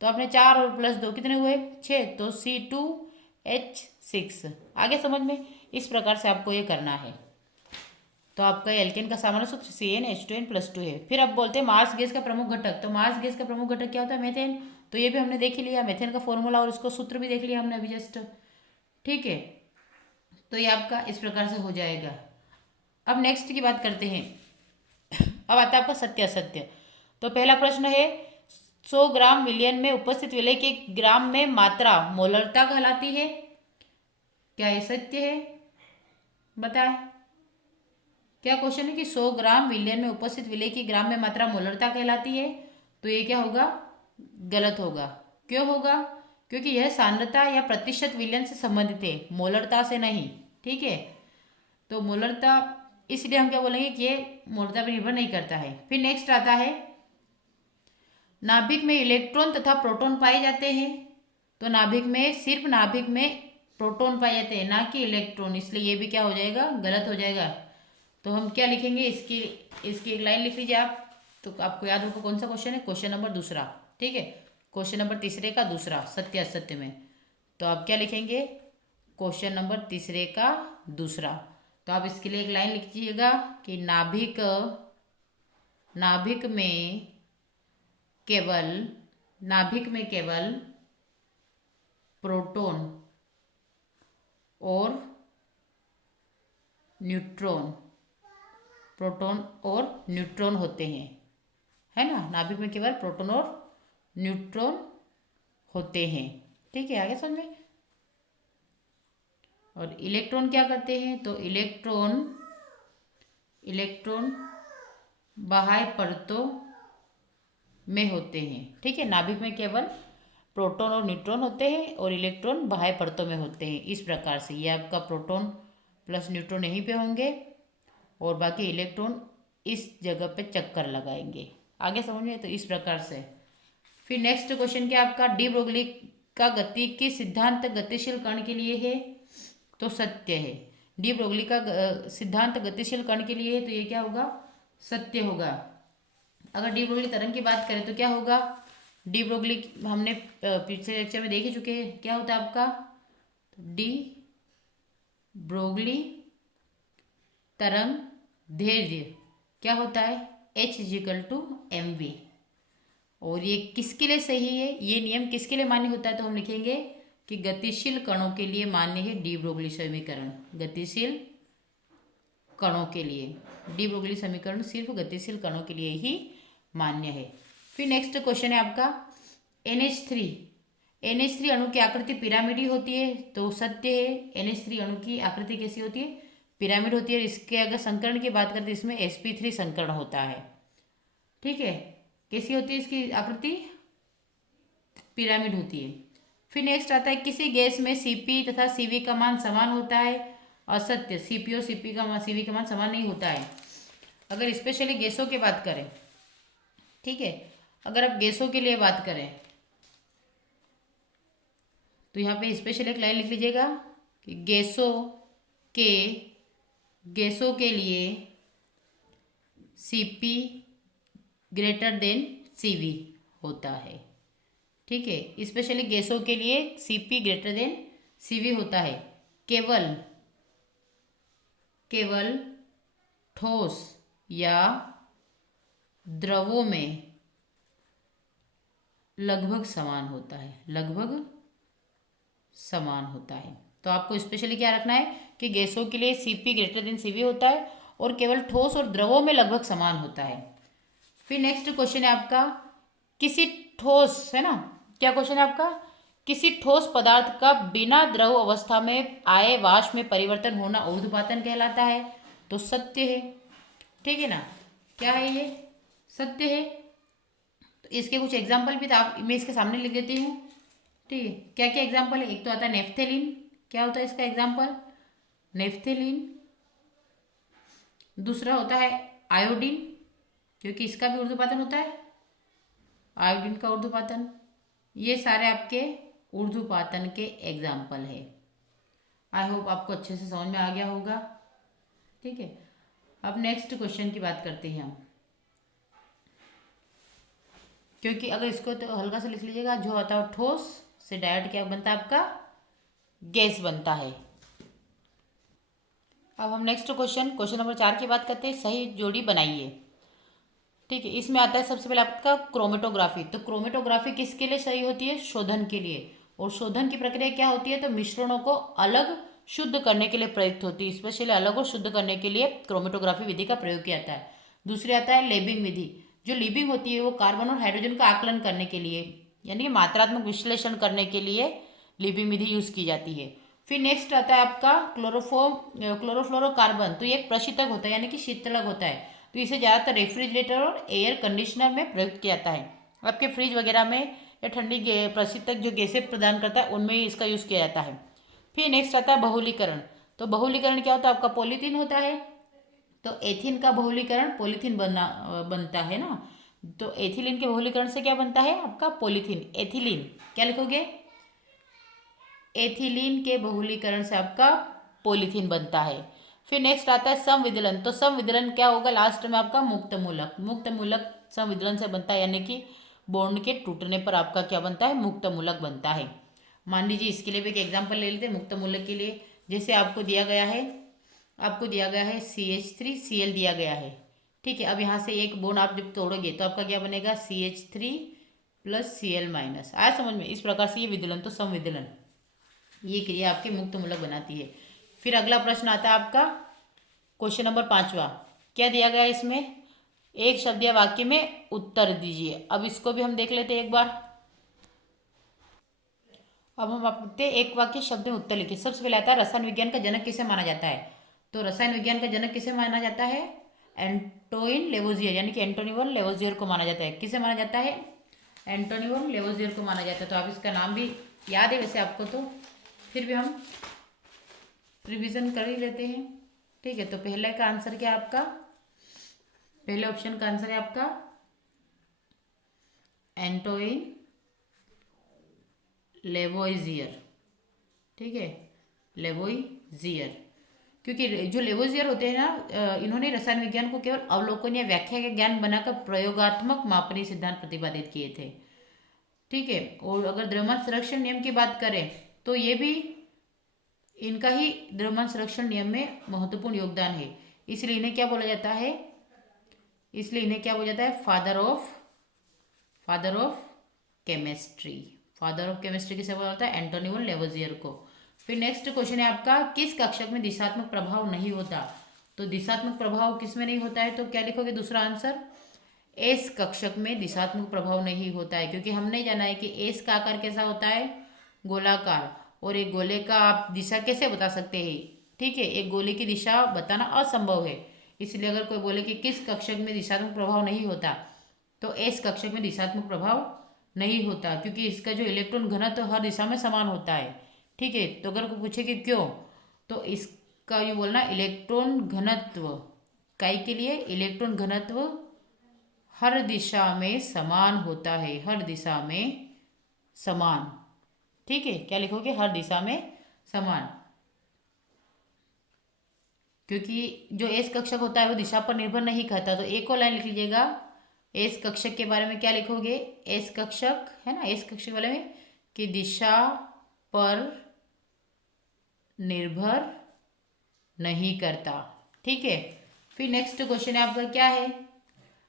तो आपने 4 और प्लस 2 कितने हुए 6, तो C2H6। आगे समझ में, इस प्रकार से आपको ये करना है। तो आपका एल्केन का सामान्य सूत्र CnH2n प्लस 2 है। फिर अब बोलते हैं मार्स गैस का प्रमुख घटक। तो मार्स गैस का प्रमुख घटक क्या होता है, मेथेन। तो ये भी हमने देख ही लिया, मेथेन का फॉर्मूला और इसको सूत्र भी देख लिया हमने अभी जस्ट। ठीक है, तो ये आपका इस प्रकार से हो जाएगा। अब नेक्स्ट की बात करते हैं। अब आता है आपका सत्य असत्य। तो पहला प्रश्न है, 100 ग्राम विलयन में उपस्थित विलय के ग्राम में मात्रा मोलरता कहलाती है, क्या ये सत्य है, बताएं। क्या क्वेश्चन है कि 100 ग्राम विलयन में उपस्थित विलय की ग्राम में मात्रा मोलरता कहलाती है, तो ये क्या होगा, गलत होगा। क्यों होगा, क्योंकि यह सांद्रता या प्रतिशत विलयन से संबंधित है, मोलरता से नहीं। ठीक है, तो मोलरता इसलिए हम क्या बोलेंगे कि ये मूर्धता पर निर्भर नहीं करता है। फिर नेक्स्ट आता है, नाभिक में इलेक्ट्रॉन तथा प्रोटॉन पाए जाते हैं। तो नाभिक में, सिर्फ नाभिक में प्रोटॉन पाए जाते हैं, ना कि इलेक्ट्रॉन, इसलिए ये भी क्या हो जाएगा, गलत हो जाएगा। तो हम क्या लिखेंगे, इसकी इसकी एक लाइन लिख लीजिए आप। तो आपको याद होगा कौन सा क्वेश्चन है, क्वेश्चन नंबर दूसरा, ठीक है, क्वेश्चन नंबर तीसरे का दूसरा, सत्य असत्य में। तो आप क्या लिखेंगे, क्वेश्चन नंबर तीसरे का दूसरा। तो आप इसके लिए एक लाइन लिखिएगा कि नाभिक नाभिक में केवल नाभिक में केवल प्रोटॉन और न्यूट्रॉन होते हैं, है ना। नाभिक में केवल प्रोटॉन और न्यूट्रॉन होते हैं, ठीक है, आगे समझ में। और इलेक्ट्रॉन क्या करते हैं, तो इलेक्ट्रॉन बाह्य परतों में होते हैं, ठीक है। नाभिक में केवल प्रोटॉन और न्यूट्रॉन होते हैं और इलेक्ट्रॉन बाह्य परतों में होते हैं। इस प्रकार से ये आपका प्रोटॉन प्लस न्यूट्रॉन यहीं पे होंगे और बाकी इलेक्ट्रॉन इस जगह पे चक्कर लगाएंगे, आगे समझ में। तो इस प्रकार से फिर नेक्स्ट क्वेश्चन क्या आपका, डी ब्रोगली का गतिकी सिद्धांत गतिशील कण के लिए है, तो सत्य है। डी ब्रोगली का सिद्धांत गतिशील कण के लिए है, तो ये क्या होगा, सत्य होगा। अगर डी ब्रोगली तरंग की बात करें तो क्या होगा, डी ब्रोगली हमने पिछले लेक्चर में देख ही चुके हैं, क्या होता है आपका, डी ब्रोगली तरंग दैर्ध्य क्या होता है, H=mv। और ये किसके लिए सही है, ये नियम किसके लिए मान्य होता है, तो हम लिखेंगे कि गतिशील कणों के लिए मान्य है डी ब्रोगली समीकरण। गतिशील कणों के लिए डी ब्रोगली समीकरण सिर्फ गतिशील कणों के लिए ही मान्य है। फिर नेक्स्ट क्वेश्चन है आपका, NH3 अणु की आकृति पिरामिडी होती है, तो सत्य है। NH3 अणु की आकृति कैसी होती है, पिरामिड होती है। और इसके अगर संकरण की बात करते हैं, इसमें sp3 संकरण होता है, ठीक है। कैसी होती है इसकी आकृति, पिरामिड होती है। फिर नेक्स्ट आता है, किसी गैस में Cp तथा Cv का मान समान होता है, असत्य। Cp और Cv का मान समान नहीं होता है। अगर स्पेशली गैसों की बात करें, ठीक है, अगर आप गैसों के लिए बात करें तो यहाँ पे स्पेशल एक लाइन लिख लीजिएगा कि गैसों के लिए Cp > Cv होता है, ठीक है। स्पेशली गैसों के लिए Cp > Cv होता है। केवल ठोस या द्रवों में लगभग समान होता है, तो आपको स्पेशली क्या रखना है कि गैसों के लिए Cp > Cv होता है और केवल ठोस और द्रवों में लगभग समान होता है। फिर नेक्स्ट क्वेश्चन है आपका, किसी ठोस, है ना, क्या क्वेश्चन है आपका, किसी ठोस पदार्थ का बिना द्रव अवस्था में आए वाष्प में परिवर्तन होना ऊर्ध्वपातन कहलाता है, तो सत्य है, ठीक है ना। क्या है ये, सत्य है। तो इसके कुछ एग्जाम्पल भी मैं इसके सामने लिख देती हूँ, ठीक है। क्या क्या एग्जाम्पल है, एक तो आता है नेफ्थेलिन, क्या होता है इसका एग्जाम्पल, नेफ्थेलिन। दूसरा होता है आयोडीन, क्योंकि इसका भी ऊर्ध्वपातन होता है, आयोडीन का ऊर्ध्वपातन। ये सारे आपके ऊर्ध्वपातन के एग्जाम्पल है। आई होप आपको अच्छे से समझ में आ गया होगा, ठीक है। अब नेक्स्ट क्वेश्चन की बात करते हैं हम, क्योंकि अगर इसको तो हल्का से लिख लीजिएगा, जो होता है ठोस से डायरेक्ट क्या बनता है आपका, गैस बनता है। अब हम नेक्स्ट क्वेश्चन नंबर 4 की बात करते हैं, सही जोड़ी बनाइए, ठीक है। इसमें आता है सबसे पहले आपका क्रोमेटोग्राफी। तो क्रोमेटोग्राफी किसके लिए सही होती है, शोधन के लिए। और शोधन की प्रक्रिया क्या होती है, तो मिश्रणों को अलग शुद्ध करने के लिए प्रयुक्त होती है। स्पेशली अलग और शुद्ध करने के लिए क्रोमेटोग्राफी विधि का प्रयोग किया जाता है। दूसरी आता है लेबिंग विधि। जो लीबिंग होती है वो कार्बन और हाइड्रोजन का आकलन करने के लिए, यानी मात्रात्मक विश्लेषण करने के लिए लीबिंग विधि यूज की जाती है। फिर नेक्स्ट आता है आपका क्लोरोफ्लोरोकार्बन। तो ये एक प्रशीतक होता है, यानी कि शीतलक होता है। तो इसे ज़्यादातर रेफ्रिजरेटर और एयर कंडीशनर में प्रयुक्त किया जाता है। आपके फ्रिज वगैरह में या ठंडी प्रशीतक जो गैसें प्रदान करता है उनमें इसका यूज़ किया जाता है। फिर नेक्स्ट आता है बहुलीकरण। तो बहुलीकरण क्या होता है आपका, पॉलीथीन होता है, तो एथिन का बहुलीकरण पॉलीथीन बनता है ना। तो एथिलीन के बहुलीकरण से क्या बनता है आपका पॉलीथीन, एथिलीन। क्या लिखोगे, एथिलीन के बहुलीकरण से आपका पॉलीथीन बनता है। फिर नेक्स्ट आता है संविदलन। तो संविदलन क्या होगा, लास्ट में आपका मुक्त मूलक। मुक्त मूलक संविदलन से बनता है, यानी कि बॉन्ड के टूटने पर आपका क्या बनता है, मुक्त मूलक बनता है। मान लीजिए इसके लिए भी एक एग्जाम्पल ले लेते हैं मुक्त मूलक के लिए। जैसे आपको दिया गया है, CH3Cl दिया गया है, ठीक है। अब यहाँ से एक बॉन्ड आप जब तोड़ोगे तो आपका क्या बनेगा, CH3 + Cl-। आया समझ में। इस प्रकार से ये विदलन, तो संविदलन ये क्रिया आपके मुक्त मूलक बनाती है। फिर अगला प्रश्न आता है आपका क्वेश्चन नंबर 5वां। क्या दिया गया है इसमें, एक शब्द या वाक्य में उत्तर दीजिए। अब इसको भी हम देख लेते हैं एक बार। अब हम आपके एक वाक्य शब्द में उत्तर लिखिए। सबसे पहले आता है रसायन विज्ञान का जनक किसे माना जाता है। तो रसायन विज्ञान का जनक किसे माना जाता है, एंटोइन लेवोजियर, यानी कि एंटोनिवन लेवोजियर को माना जाता है। किसे माना जाता है, एंटोनिवन लेवोजियर को माना जाता है। तो आप इसका नाम भी याद है वैसे आपको, तो फिर भी हम रिवीजन कर ही लेते हैं, ठीक है। तो पहले का आंसर क्या है आपका, पहले ऑप्शन का आंसर है आपका एंटोइन लेवोइजियर, ठीक है, लेवोइजियर। क्योंकि जो लेवोजियर होते हैं ना, इन्होंने रसायन विज्ञान को केवल अवलोकन या व्याख्या का ज्ञान बनाकर प्रयोगात्मक मापनीय सिद्धांत प्रतिपादित किए थे, ठीक है। और अगर द्रव्यमान संरक्षण नियम की बात करें तो ये भी इनका ही द्रव्यमान संरक्षण नियम में महत्वपूर्ण योगदान है। इसलिए इन्हें क्या बोला जाता है, इसलिए इन्हें क्या बोला जाता है, father of chemistry. Father of chemistry किसे बोला जाता है, एंटोनिवन लेवोजियर को। फिर नेक्स्ट क्वेश्चन है आपका, किस कक्षक में दिशात्मक प्रभाव नहीं होता। तो दिशात्मक प्रभाव किस में नहीं होता है, तो क्या लिखोगे दूसरा आंसर, एस कक्षक में दिशात्मक प्रभाव नहीं होता है। क्योंकि हमने जाना है कि एस का आकार कैसा होता है, गोलाकार। और एक गोले का आप दिशा कैसे बता सकते हैं, ठीक है, एक गोले की दिशा बताना असंभव है। इसलिए अगर कोई बोले कि किस कक्षक में दिशात्मक प्रभाव नहीं होता, तो एस कक्षक में दिशात्मक प्रभाव नहीं होता, क्योंकि इसका जो इलेक्ट्रॉन घनत्व तो हर दिशा में समान होता है, ठीक है। तो अगर कोई पूछे कि क्यों, तो इसका ये बोलना, इलेक्ट्रॉन घनत्व काई के लिए, इलेक्ट्रॉन घनत्व हर दिशा में समान होता है, हर दिशा में समान, ठीक है। क्या लिखोगे, हर दिशा में समान। क्योंकि जो एस कक्षक होता है वो दिशा पर निर्भर नहीं करता। तो एक और लाइन लिख लीजिएगा, एस कक्षक के बारे में क्या लिखोगे, एस कक्षक है ना, एस कक्षक वाले में कि दिशा पर निर्भर नहीं करता, ठीक है। फिर नेक्स्ट क्वेश्चन है आपका, क्या है,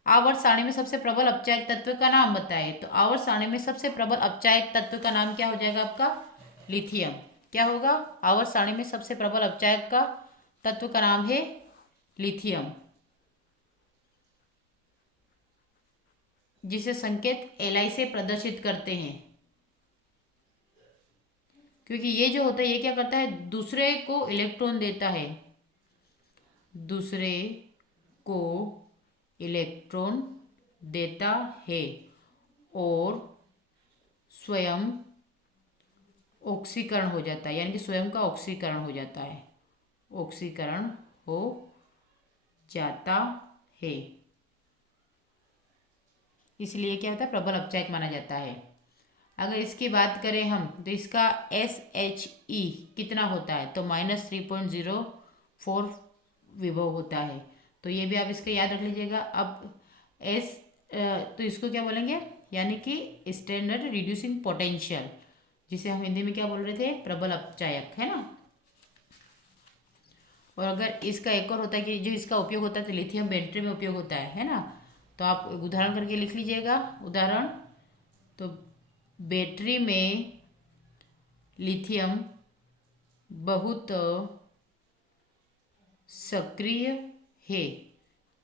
आवर्त सारणी में सबसे प्रबल अपचायक तत्व का नाम बताए। तो आवर्त सारणी में सबसे प्रबल अपचायक तत्व का नाम क्या हो जाएगा आपका, लिथियम। क्या होगा, आवर्त सारणी में सबसे प्रबल अपचायक का तत्व का नाम है लिथियम, जिसे संकेत Li से प्रदर्शित करते हैं। क्योंकि ये जो होता है ये क्या करता है, दूसरे को इलेक्ट्रॉन देता है, दूसरे को इलेक्ट्रॉन देता है और स्वयं ऑक्सीकरण हो जाता है, यानी कि स्वयं का ऑक्सीकरण हो जाता है, ऑक्सीकरण हो जाता है। इसलिए क्या होता है, प्रबल अपचायक माना जाता है। अगर इसकी बात करें हम, तो इसका SHE कितना होता है, तो -3.04 विभव होता है। तो ये भी आप इसका याद रख लीजिएगा। अब तो इसको क्या बोलेंगे, यानी कि स्टैंडर्ड रिड्यूसिंग पोटेंशियल, जिसे हम हिंदी में क्या बोल रहे थे, प्रबल अपचायक, है ना। और अगर इसका एक और होता है कि जो इसका उपयोग होता है तो लिथियम बैटरी में उपयोग होता है ना। तो आप उदाहरण करके लिख लीजिएगा, उदाहरण, तो बैटरी में लिथियम बहुत सक्रिय है,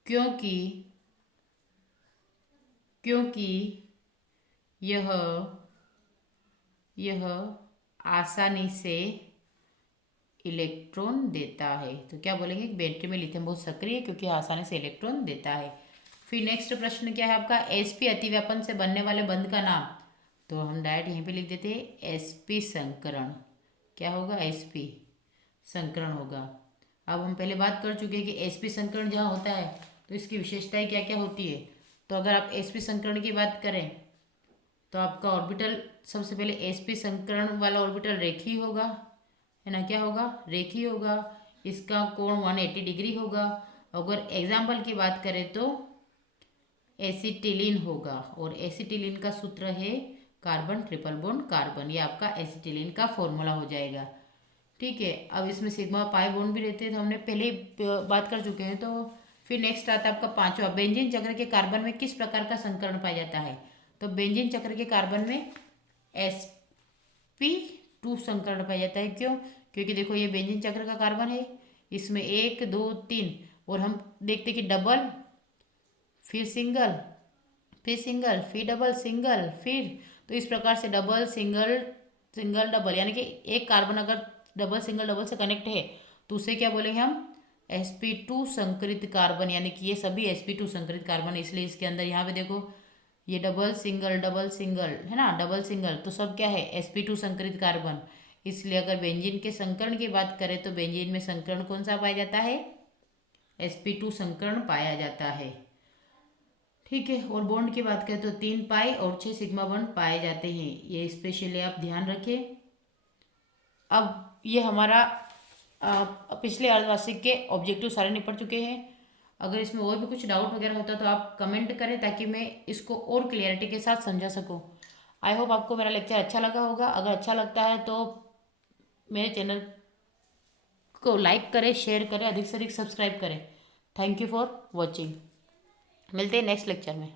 क्योंकि क्योंकि यह यह आसानी से इलेक्ट्रॉन देता है। तो क्या बोलेंगे, बैटरी में लिथियम बहुत सक्रिय है क्योंकि आसानी से इलेक्ट्रॉन देता है। फिर नेक्स्ट प्रश्न क्या है आपका, sp अतिव्यापन से बनने वाले बंध का नाम। तो हम डायरेक्ट यहीं पे लिख देते हैं sp संकरण। क्या होगा, sp संकरण होगा। अब हम पहले बात कर चुके हैं कि sp संकरण जहाँ होता है तो इसकी विशेषताएं क्या क्या होती है। तो अगर आप sp संकरण की बात करें तो आपका ऑर्बिटल सबसे पहले sp संकरण वाला ऑर्बिटल रेखीय होगा, है ना, क्या होगा, रेखीय होगा। इसका कोण 180 डिग्री होगा। अगर एग्जाम्पल की बात करें तो एसिटिलीन होगा, और एसिटिलीन का सूत्र है कार्बन ट्रिपल बॉन्ड कार्बन, ये आपका एसिटिलीन का फॉर्मूला हो जाएगा। ठीक है, अब इसमें सिग्मा पाई बॉन्ड भी रहते हैं, तो हमने पहले ही बात कर चुके हैं। तो फिर नेक्स्ट आता है आपका पांचवा, बेंजीन चक्र के कार्बन में किस प्रकार का संकरण पाया जाता है। तो बेंजीन चक्र के कार्बन में sp2 संकरण पाया जाता है। क्यों? क्योंकि देखो ये बेंजीन चक्र का कार्बन है, इसमें 1 2 3, और हम देखते कि डबल, फिर सिंगल, फिर सिंगल, फिर डबल, सिंगल, फिर, तो इस प्रकार से डबल सिंगल सिंगल डबल, यानी कि एक कार्बन अगर डबल सिंगल डबल से कनेक्ट है तो उसे क्या बोलेंगे हम, sp2 संकरित कार्बन, यानी कि ये सभी sp2 संकरित कार्बन। इसलिए इसके अंदर यहाँ पे देखो ये डबल सिंगल है ना, डबल सिंगल, तो सब क्या है, sp2 संकरित कार्बन। इसलिए अगर बेंजीन के संकरण की बात करें तो बेंजीन में संकरण कौन सा पाया जाता है, sp2 संकरण पाया जाता है। ठीक है, और बॉन्ड की बात करें तो 3 पाई और 6 सिग्मा बॉन्ड पाए जाते हैं, ये स्पेशली आप ध्यान रखें। अब ये हमारा पिछले अर्धवार्षिक के ऑब्जेक्टिव सारे निपट चुके हैं। अगर इसमें और भी कुछ डाउट वगैरह होता तो आप कमेंट करें ताकि मैं इसको और क्लियरिटी के साथ समझा सकूं। आई होप आपको मेरा लेक्चर अच्छा लगा होगा। अगर अच्छा लगता है तो मेरे चैनल को लाइक करें, शेयर करें, अधिक से अधिक सब्सक्राइब करें। Thank you for watching. मिलते हैं नेक्स्ट लेक्चर में।